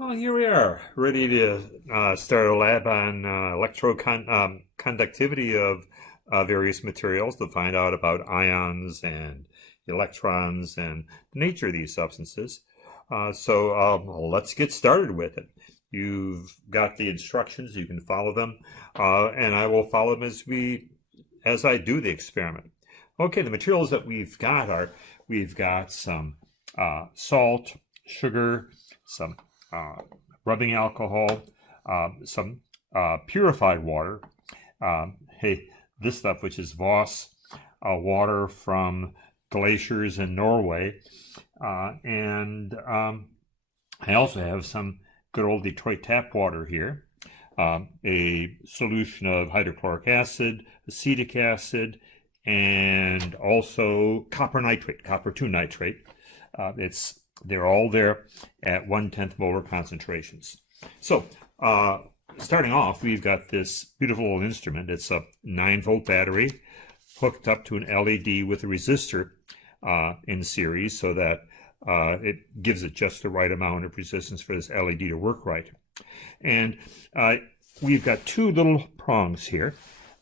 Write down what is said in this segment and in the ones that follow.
Well, here we are, ready to start a lab on conductivity of various materials to find out about ions and electrons and the nature of these substances. Let's get started with it. You've got the instructions, you can follow them, and I will follow them as I do the experiment. Okay, the materials that we've got some salt, sugar, some rubbing alcohol, some purified water. This stuff, which is Voss water from glaciers in Norway. And I also have some good old Detroit tap water here, a solution of hydrochloric acid, acetic acid, and also copper nitrate, copper 2 nitrate. They're all there at 1/10 molar concentrations. So starting off, we've got this beautiful little instrument. It's a 9-volt battery hooked up to an LED with a resistor in series so that it gives it just the right amount of resistance for this LED to work right. And we've got 2 little prongs here,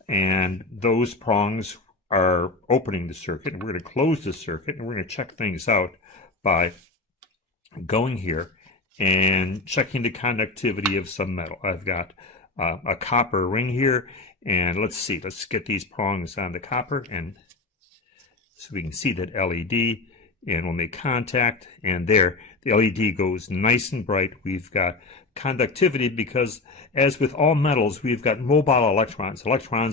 and those prongs are opening the circuit, and we're going to close the circuit, and we're going to check things out by going here and checking the conductivity of some metal. I've got a copper ring here, and let's get these prongs on the copper, and so we can see that LED, and we'll make contact, and there the LED goes nice and bright. We've got conductivity because, as with all metals, we've got mobile electrons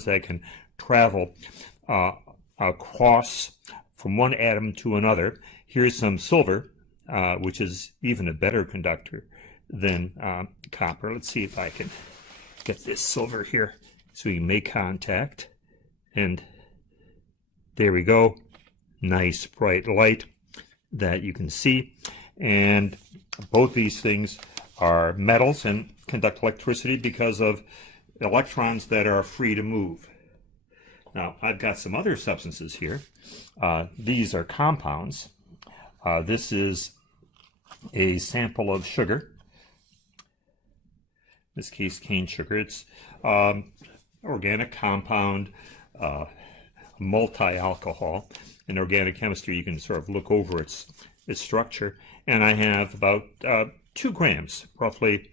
that can travel across from one atom to another. Here's some silver, which is even a better conductor than copper. Let's see if I can get this silver here so we can make contact. And there we go. Nice bright light that you can see. And both these things are metals and conduct electricity because of electrons that are free to move. Now, I've got some other substances here. These are compounds. This is a sample of sugar, in this case cane sugar. It's organic compound, multi-alcohol. In organic chemistry, you can sort of look over its structure. And I have about 2 grams, roughly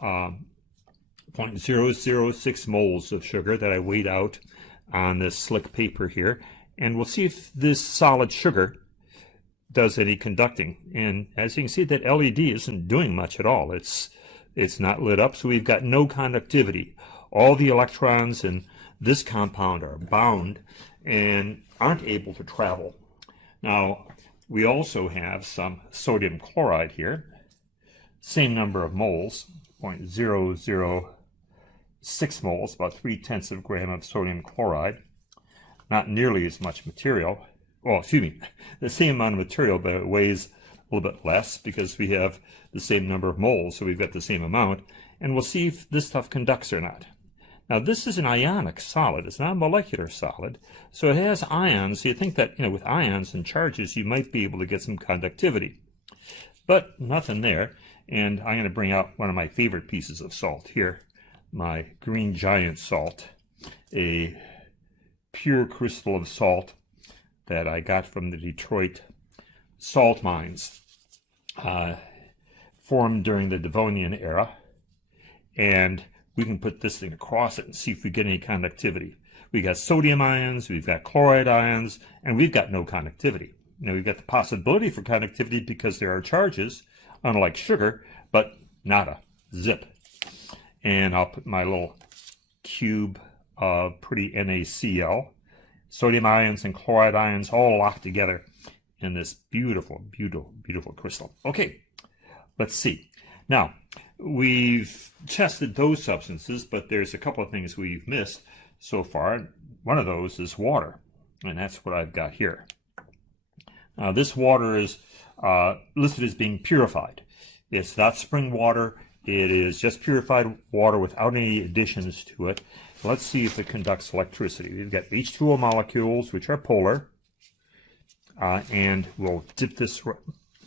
0.006 moles of sugar that I weighed out on this slick paper here. And we'll see if this solid sugar does any conducting. And as you can see, that LED isn't doing much at all. It's not lit up, so we've got no conductivity. All the electrons in this compound are bound and aren't able to travel. Now, we also have some sodium chloride here, same number of moles, 0.006 moles, about 3/10 of a gram of sodium chloride. Not nearly as much material. Well, excuse me, the same amount of material, but it weighs a little bit less because we have the same number of moles, so we've got the same amount. And we'll see if this stuff conducts or not. Now, this is an ionic solid. It's not a molecular solid, so it has ions. So you think that, with ions and charges, you might be able to get some conductivity. But nothing there. And I'm going to bring out one of my favorite pieces of salt here, my green giant salt, a pure crystal of salt that I got from the Detroit salt mines, formed during the Devonian era. And we can put this thing across it and see if we get any conductivity. We got sodium ions, we've got chloride ions, and we've got no conductivity. We've got the possibility for conductivity because there are charges, unlike sugar, but nada, zip. And I'll put my little cube of pretty NaCl, sodium ions and chloride ions all locked together in this beautiful, beautiful, beautiful crystal. Okay, let's see. Now, we've tested those substances, but there's a couple of things we've missed so far. One of those is water, and that's what I've got here. Now, this water is listed as being purified. It's not spring water. It is just purified water without any additions to it. Let's see if it conducts electricity. We've got H2O molecules, which are polar, and we'll dip this.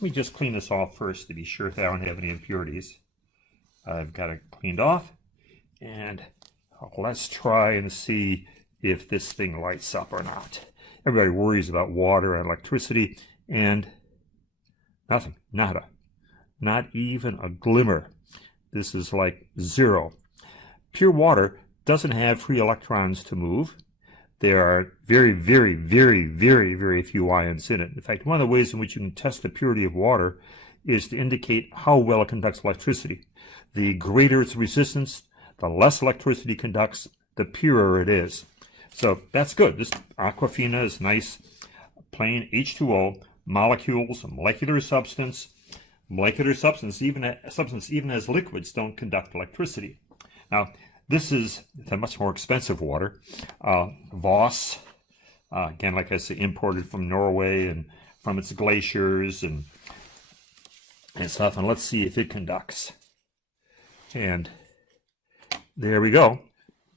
Let me just clean this off first to be sure that I don't have any impurities. I've got it cleaned off, and let's try and see if this thing lights up or not. Everybody worries about water and electricity, and nothing, nada, not even a glimmer. This is like zero. Pure water doesn't have free electrons to move. There are very, very, very, very, very few ions in it. In fact, one of the ways in which you can test the purity of water is to indicate how well it conducts electricity. The greater its resistance, the less electricity conducts, the purer it is. So that's good. This Aquafina is nice, plain H2O, molecules, molecular substance. Molecular substance, even as liquids, don't conduct electricity. Now, this is a much more expensive water. Voss, again, like I say, imported from Norway and from its glaciers and stuff. And let's see if it conducts. And there we go.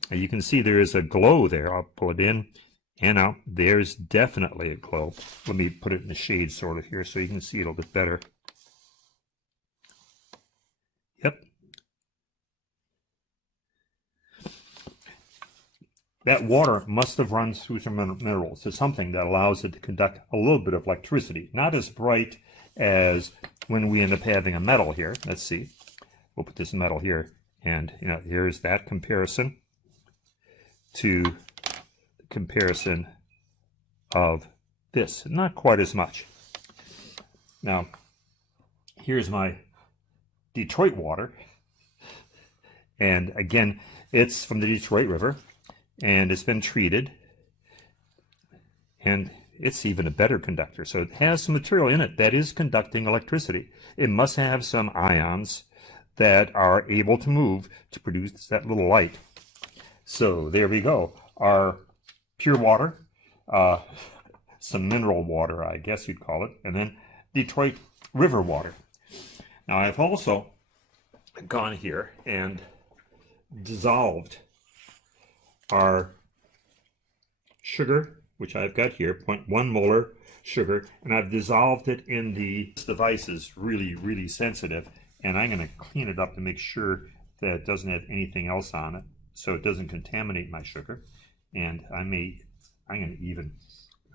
You can see there is a glow there. I'll pull it in and out. There's definitely a glow. Let me put it in the shade sort of here so you can see it a little bit better. Yep. That water must have run through some minerals. It's something that allows it to conduct a little bit of electricity. Not as bright as when we end up having a metal here. Let's see. We'll put this metal here. And, you know, here's that comparison to the comparison of this. Not quite as much. Now, here's my Detroit water. And again, it's from the Detroit River. And it's been treated, and it's even a better conductor. So it has some material in it that is conducting electricity. It must have some ions that are able to move to produce that little light. So there we go. Our pure water, some mineral water, I guess you'd call it, and then Detroit River water. Now I've also gone here and dissolved our sugar, which I've got here, 0.1 molar sugar, and I've dissolved it in the device is really, really sensitive, and I'm going to clean it up to make sure that it doesn't have anything else on it, so it doesn't contaminate my sugar. And I'm going to even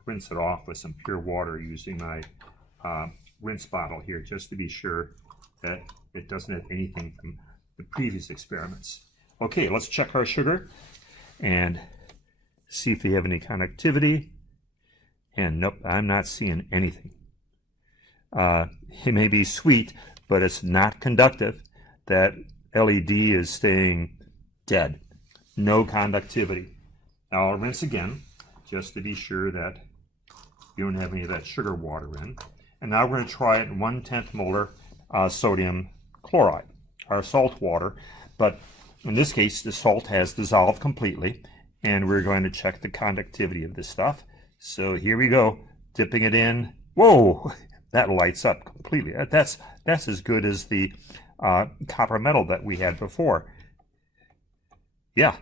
rinse it off with some pure water using my rinse bottle here, just to be sure that it doesn't have anything from the previous experiments. Okay, let's check our sugar and see if they have any conductivity. And nope, I'm not seeing anything. It may be sweet, but it's not conductive. That LED is staying dead. No conductivity. Now I'll rinse again, just to be sure that you don't have any of that sugar water in. And now we're going to try it in 1/10 molar sodium chloride, our salt water. But in this case, the salt has dissolved completely, and we're going to check the conductivity of this stuff. So here we go, dipping it in. Whoa, that lights up completely. That's as good as the copper metal that we had before. Yeah,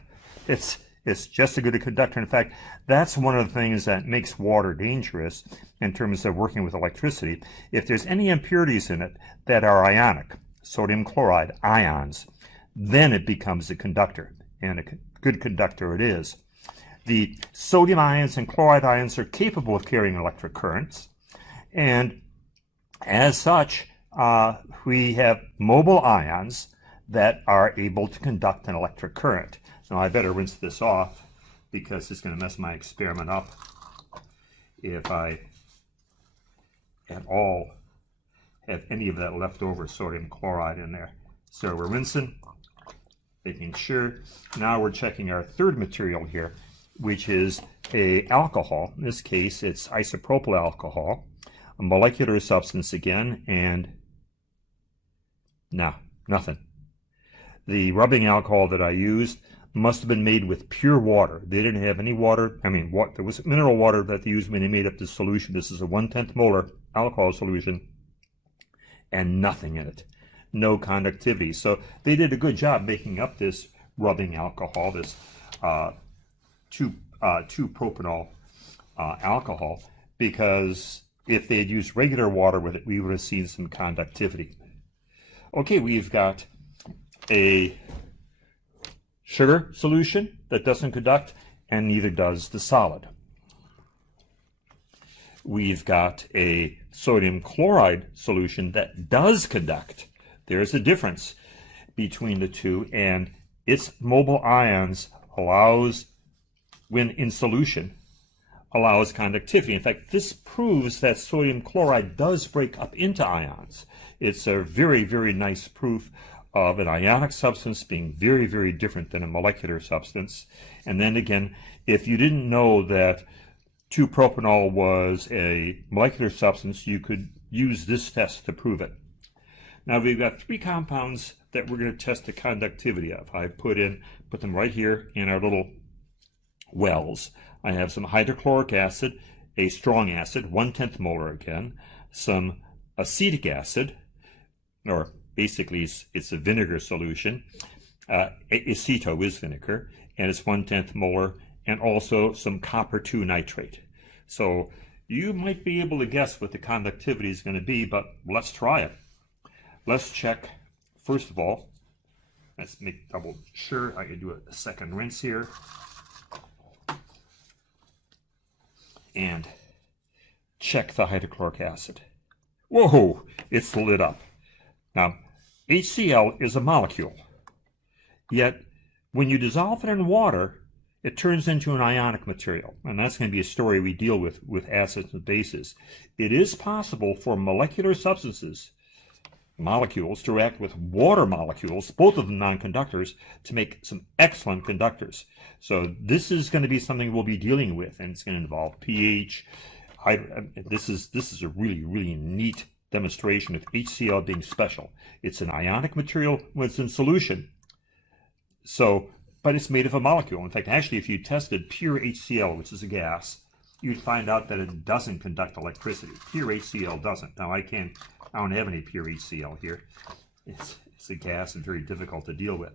it's just as good a conductor. In fact, that's one of the things that makes water dangerous in terms of working with electricity. If there's any impurities in it that are ionic, sodium chloride, ions, then it becomes a conductor, and a good conductor it is. The sodium ions and chloride ions are capable of carrying electric currents, and as such, we have mobile ions that are able to conduct an electric current. Now I better rinse this off because it's going to mess my experiment up if I at all have any of that leftover sodium chloride in there. So we're rinsing, making sure. Now we're checking our third material here, which is a alcohol. In this case, it's isopropyl alcohol, a molecular substance again, and no, nothing. The rubbing alcohol that I used must have been made with pure water. They didn't have any water. I mean, there was mineral water that they used when they made up the solution. This is a 1/10 molar alcohol solution, and nothing in it. No conductivity. So they did a good job making up this rubbing alcohol, this 2-propanol alcohol, because if they had used regular water with it, we would have seen some conductivity. Okay, we've got a sugar solution that doesn't conduct, and neither does the solid. We've got a sodium chloride solution that does conduct. There's a difference between the two, and its mobile ions allows, when in solution, allows conductivity. In fact, this proves that sodium chloride does break up into ions. It's a very, very nice proof of an ionic substance being very, very different than a molecular substance. And then again, if you didn't know that 2-propanol was a molecular substance, you could use this test to prove it. Now we've got 3 compounds that we're going to test the conductivity of. I put them right here in our little wells. I have some hydrochloric acid, a strong acid, 1/10 molar again, some acetic acid, or basically it's a vinegar solution. Aceto is vinegar, and it's 1/10 molar, and also some copper 2 nitrate. So you might be able to guess what the conductivity is going to be, but let's try it. Let's check, first of all, let's make double sure. I can do a second rinse here. And check the hydrochloric acid. Whoa, it's lit up. Now, HCl is a molecule, yet when you dissolve it in water, it turns into an ionic material, and that's going to be a story we deal with acids and bases. It is possible for molecular substances, molecules, to react with water molecules, both of them non-conductors, to make some excellent conductors. So this is going to be something we'll be dealing with, and it's going to involve pH. This is a really, really neat demonstration of HCl being special. It's an ionic material when it's in solution. So, but it's made of a molecule. In fact, actually, if you tested pure HCl, which is a gas, you'd find out that it doesn't conduct electricity. Pure HCl doesn't. Now, I don't have any pure HCl here. It's a gas and very difficult to deal with.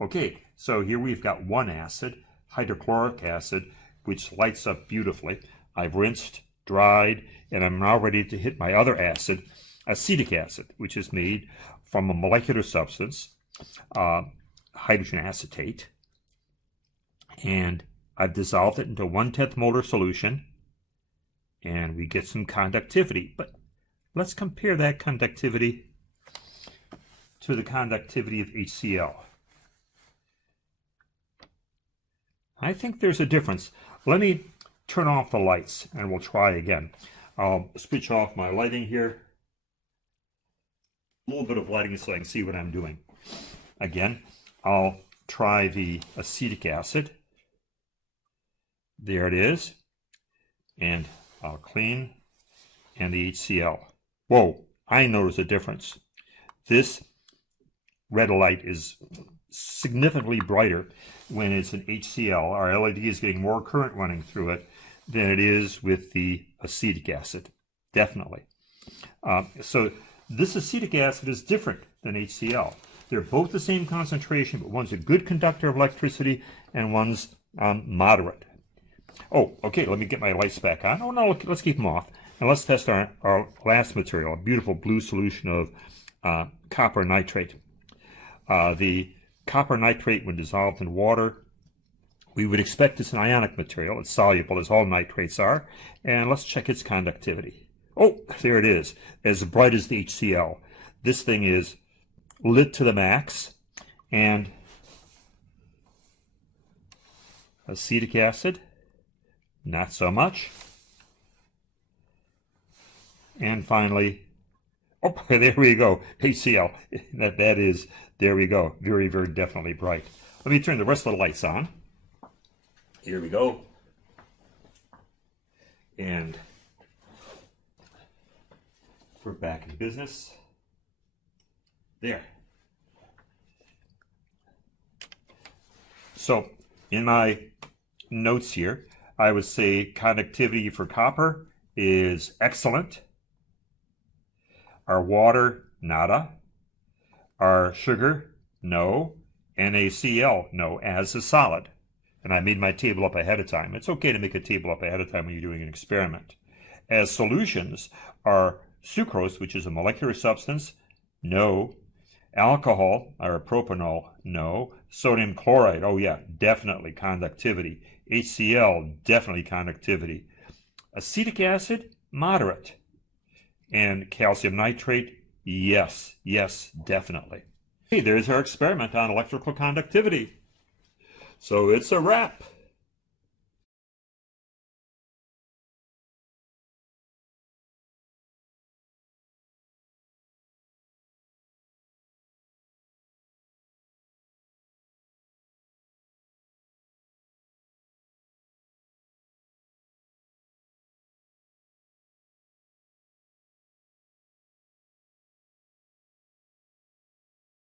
Okay, so here we've got one acid, hydrochloric acid, which lights up beautifully. I've rinsed, dried, and I'm now ready to hit my other acid, acetic acid, which is made from a molecular substance, hydrogen acetate. And I've dissolved it into 1/10 molar solution, and we get some conductivity. But let's compare that conductivity to the conductivity of HCl. I think there's a difference. Let me turn off the lights and we'll try again. I'll switch off my lighting here. A little bit of lighting so I can see what I'm doing. Again, I'll try the acetic acid. There it is. And I'll clean. And the HCl. Whoa, I notice a difference. This red light is significantly brighter when it's an HCl. Our LED is getting more current running through it than it is with the acetic acid, definitely. So this acetic acid is different than HCl. They're both the same concentration, but one's a good conductor of electricity and one's moderate. Oh, okay, let me get my lights back on. Oh, no, let's keep them off. And let's test our last material, a beautiful blue solution of copper nitrate. The copper nitrate, when dissolved in water, we would expect it's an ionic material. It's soluble, as all nitrates are. And let's check its conductivity. Oh, there it is, as bright as the HCl. This thing is lit to the max. And acetic acid, not so much. And finally, oh, there we go, HCl. That is, there we go, very, very definitely bright. Let me turn the rest of the lights on. Here we go. And we're back in business. There. So, in my notes here, I would say conductivity for copper is excellent. Our water, nada. Our sugar, no. NaCl, no, as a solid. And I made my table up ahead of time. It's okay to make a table up ahead of time when you're doing an experiment. As solutions, our sucrose, which is a molecular substance, no. Alcohol, or propanol, no. Sodium chloride, oh yeah, definitely conductivity. HCl, definitely conductivity. Acetic acid, moderate. And calcium nitrate, yes, definitely. Hey, there's our experiment on electrical conductivity. So it's a wrap.